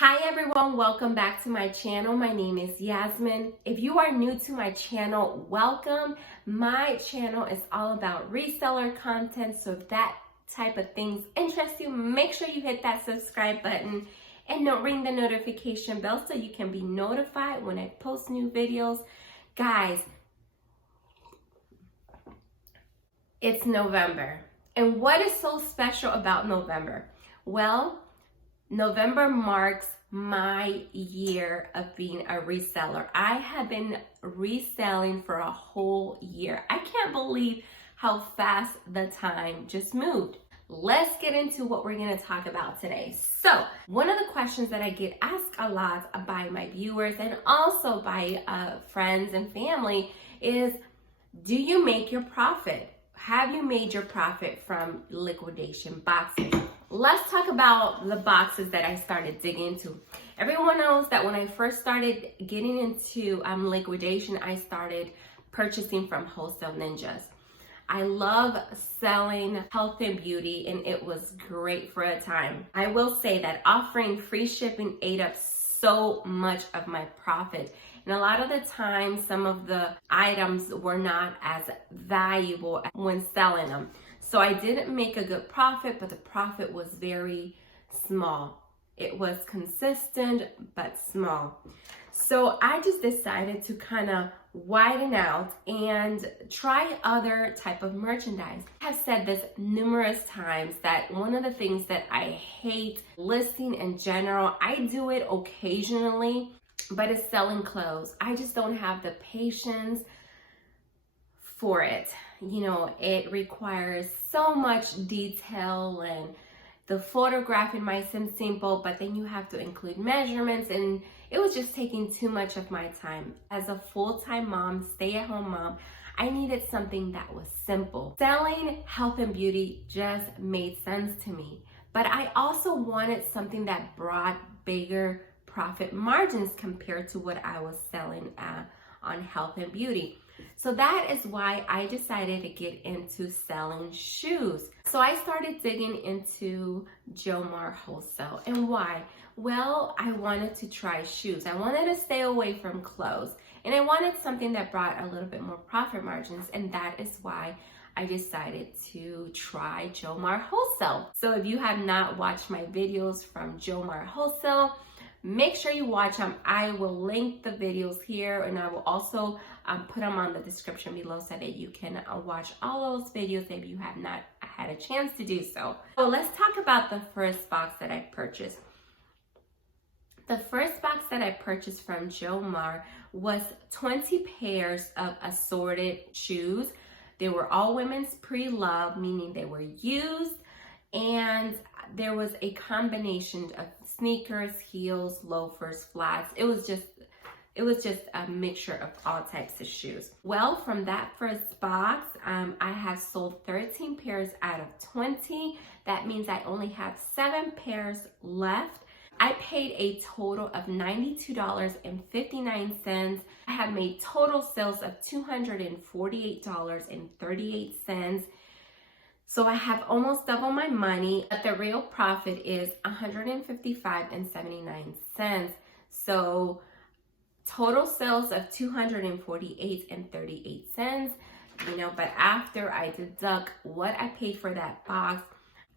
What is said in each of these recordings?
Hi everyone, welcome back to my channel. My name is Yasmin. If you are new to my channel, welcome. My channel is all about reseller content, so if that type of things interest you, make sure you hit that subscribe button and ring the notification bell so you can be notified when I post new videos. Guys, it's November. And what is so special about November? Well, November marks my year of being a reseller. I have been reselling for a whole year. I can't believe how fast the time just moved. Let's get into what we're going to talk about today. So, one of the questions that I get asked a lot by my viewers and also by friends and family is, do you make your profit? Have you made your profit from liquidation boxes? Let's talk about the boxes that I started digging into. Everyone knows that when I first started getting into liquidation, I started purchasing from Wholesale Ninjas. I love selling health and beauty, and it was great for a time. I will say that offering free shipping ate up so much of my profit. And a lot of the time, some of the items were not as valuable when selling them. So I didn't make a good profit, but the profit was very small. It was consistent, but small. So I just decided to kind of widen out and try other type of merchandise. I have said this numerous times that one of the things that I hate listing in general, I do it occasionally, but it's selling clothes. I just don't have the patience for it. You know, it requires so much detail, and the photographing might seem simple, but then you have to include measurements, and it was just taking too much of my time. As a full-time mom, stay-at-home mom, I needed something that was simple. Selling health and beauty just made sense to me, but I also wanted something that brought bigger profit margins compared to what I was selling on health and beauty. So that is why I decided to get into selling shoes. So I started digging into Jomar Wholesale. And why? Well, I wanted to try shoes. I wanted to stay away from clothes. And I wanted something that brought a little bit more profit margins. And that is why I decided to try Jomar Wholesale. So if you have not watched my videos from Jomar Wholesale, make sure you watch them. I will link the videos here, and I will also put them on the description below so that you can watch all those videos if you have not had a chance to do so. So let's talk about the first box that I purchased. The first box that I purchased from Jomar was 20 pairs of assorted shoes. They were all women's pre-loved, meaning they were used, and there was a combination of sneakers, heels, loafers, flats. It was just a mixture of all types of shoes. Well, from that first box, I have sold 13 pairs out of 20. That means I only have 7 pairs left. I paid a total of $92.59. I have made total sales of $248.38. So I have almost double my money, but the real profit is $155.79. So total sales of $248.38. You know, but after I deduct what I paid for that box,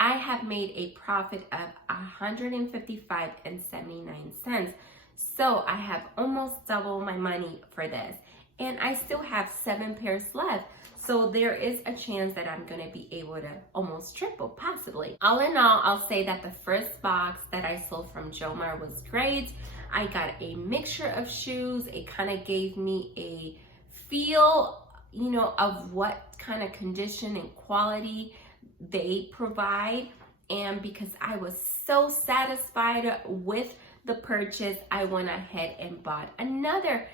I have made a profit of $155.79. So I have almost double my money for this. And I still have 7 pairs left. So there is a chance that I'm going to be able to almost triple, possibly. All in all, I'll say that the first box that I sold from Jomar was great. I got a mixture of shoes. It kind of gave me a feel, you know, of what kind of condition and quality they provide. And because I was so satisfied with the purchase, I went ahead and bought another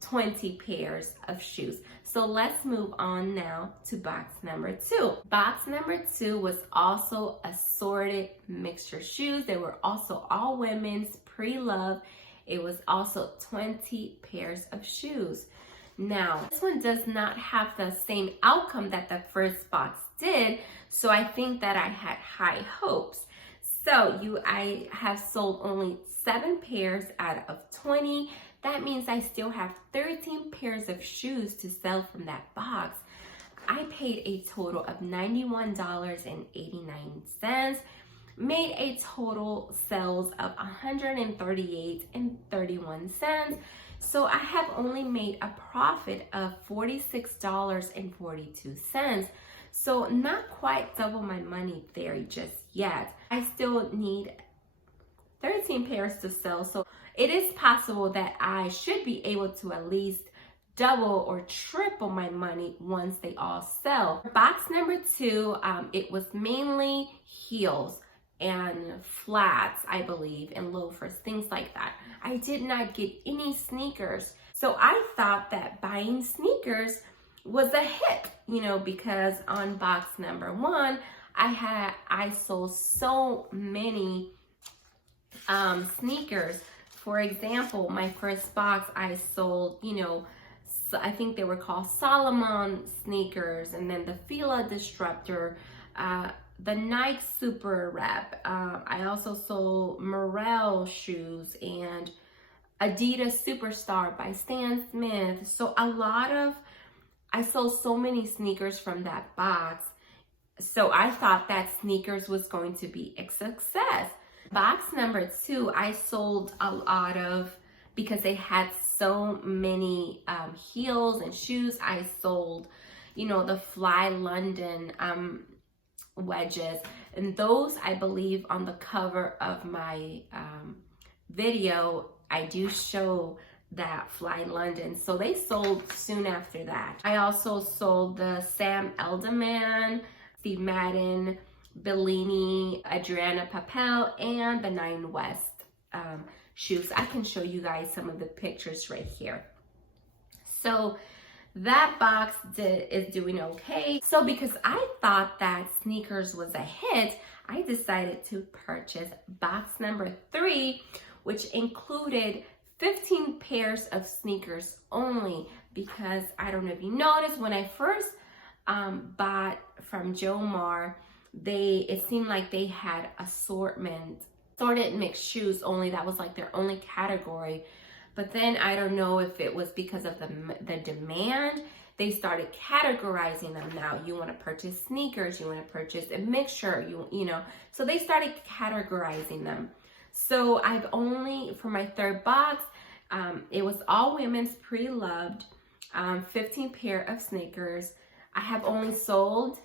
20 pairs of shoes. So let's move on now to box number 2. Box number 2 was also assorted mixture shoes. They were also all women's pre-loved. It was also 20 pairs of shoes. Now, this one does not have the same outcome that the first box did, so I think that I had high hopes. So I have sold only 7 pairs out of 20. That means I still have 13 pairs of shoes to sell from that box. I paid a total of $91.89, made a total sales of $138.31. So I have only made a profit of $46.42. So not quite double my money there just yet. I still need 13 pairs to sell. So it is possible that I should be able to at least double or triple my money once they all sell. Box number 2, it was mainly heels and flats, I believe, and loafers, things like that. I did not get any sneakers. So I thought that buying sneakers was a hit, you know, because on box number 1, I sold so many sneakers. For example, my first box, I sold, you know, I think they were called Solomon sneakers, and then the Fila Disruptor, the Nike Super Rep. I also sold Morel shoes and Adidas Superstar by Stan Smith. So I sold so many sneakers from that box. So I thought that sneakers was going to be a success. Box number 2, I sold a lot of, because they had so many heels and shoes. I sold, you know, the Fly London wedges, and those, I believe, on the cover of my video, I do show that Fly London. So they sold soon after that. I also sold the Sam Elderman, Steve Madden, Bellini, Adriana Papel, and the Nine West shoes. I can show you guys some of the pictures right here. So that box is doing okay. So because I thought that sneakers was a hit, I decided to purchase box number 3, which included 15 pairs of sneakers only, because I don't know if you noticed, when I first bought from Jomar, it seemed like they had assorted mixed shoes only. That was like their only category. But then I don't know if it was because of the demand, they started categorizing them. Now you want to purchase sneakers, you want to purchase a mixture, you know. So they started categorizing them. So I've only, for my third box, it was all women's pre-loved, 15 pair of sneakers. I have only sold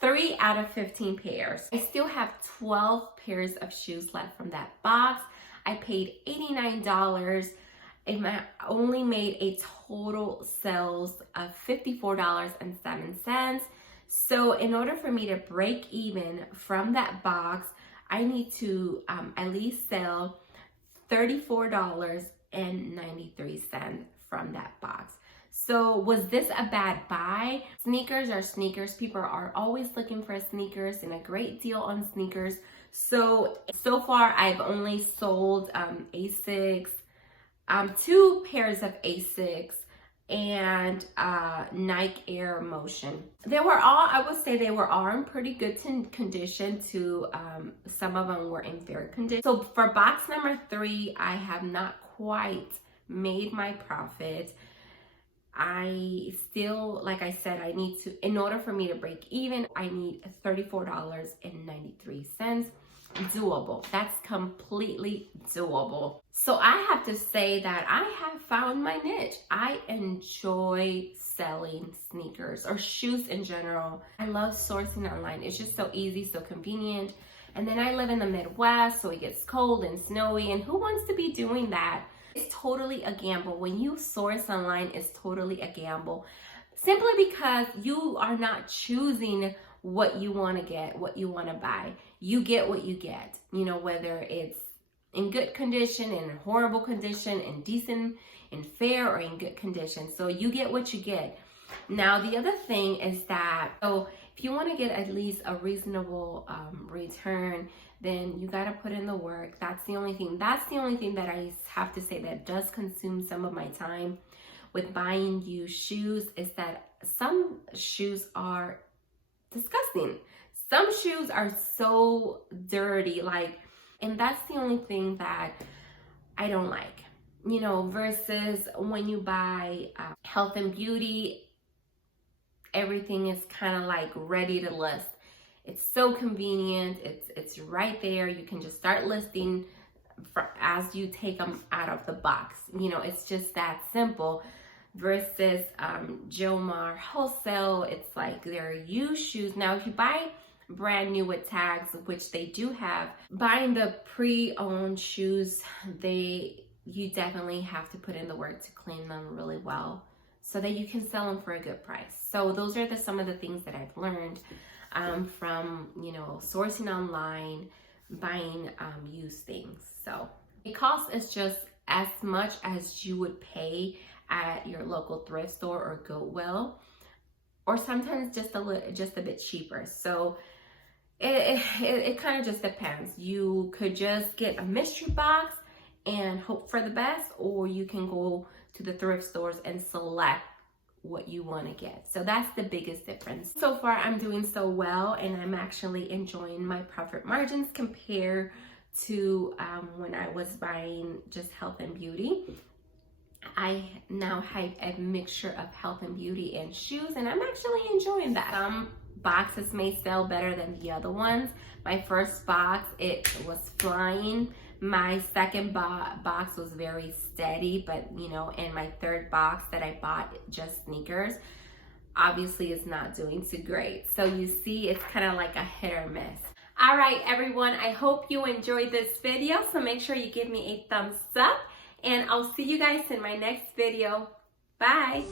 3 out of 15 pairs. I still have 12 pairs of shoes left from that box. I paid $89 and I only made a total sales of $54.07. So in order for me to break even from that box, I need to at least sell $34.93 from that box. So was this a bad buy? Sneakers are sneakers. People are always looking for sneakers and a great deal on sneakers. So far I've only sold Asics, 2 pairs of Asics, and Nike Air Motion. They were all, I would say they were all in pretty good condition to some of them were in fair condition. So for box number 3, I have not quite made my profit. I still, like I said, I need to, in order for me to break even, I need $34.93. Doable. That's completely doable. So I have to say that I have found my niche. I enjoy selling sneakers or shoes in general. I love sourcing online. It's just so easy, so convenient. And then I live in the Midwest, so it gets cold and snowy, and who wants to be doing that? It's totally a gamble. When you source online, it's totally a gamble. Simply because you are not choosing what you want to get, what you want to buy. You get what you get, you know, whether it's in good condition, in horrible condition, in decent, in fair, or in good condition. So you get what you get. Now, the other thing is that, so if you want to get at least a reasonable return, then you got to put in the work. That's the only thing that I have to say that does consume some of my time with buying used shoes, is that some shoes are disgusting. Some shoes are so dirty, like, and that's the only thing that I don't like, you know, versus when you buy health and beauty, everything is kind of like ready to list. It's so convenient. It's right there. You can just start listing as you take them out of the box. You know, it's just that simple. Versus Jomar wholesale, it's like they're used shoes. Now, if you buy brand new with tags, which they do have, buying the pre-owned shoes, you definitely have to put in the work to clean them really well so that you can sell them for a good price. So those are some of the things that I've learned from, you know, sourcing online, buying used things. So the cost is just as much as you would pay at your local thrift store or Goodwill, or sometimes just a bit cheaper. So it kind of just depends. You could just get a mystery box and hope for the best, or you can go to the thrift stores and select what you want to get. So that's the biggest difference. So far, I'm doing so well, and I'm actually enjoying my profit margins compared to when I was buying just health and beauty. I now have a mixture of health and beauty and shoes, and I'm actually enjoying that. Some boxes may sell better than the other ones. My first box, it was flying. My second box was very steady, but you know, and my third box that I bought, just sneakers, obviously is not doing too great. So you see, it's kind of like a hit or miss. All right, everyone, I hope you enjoyed this video. So make sure you give me a thumbs up, and I'll see you guys in my next video. Bye.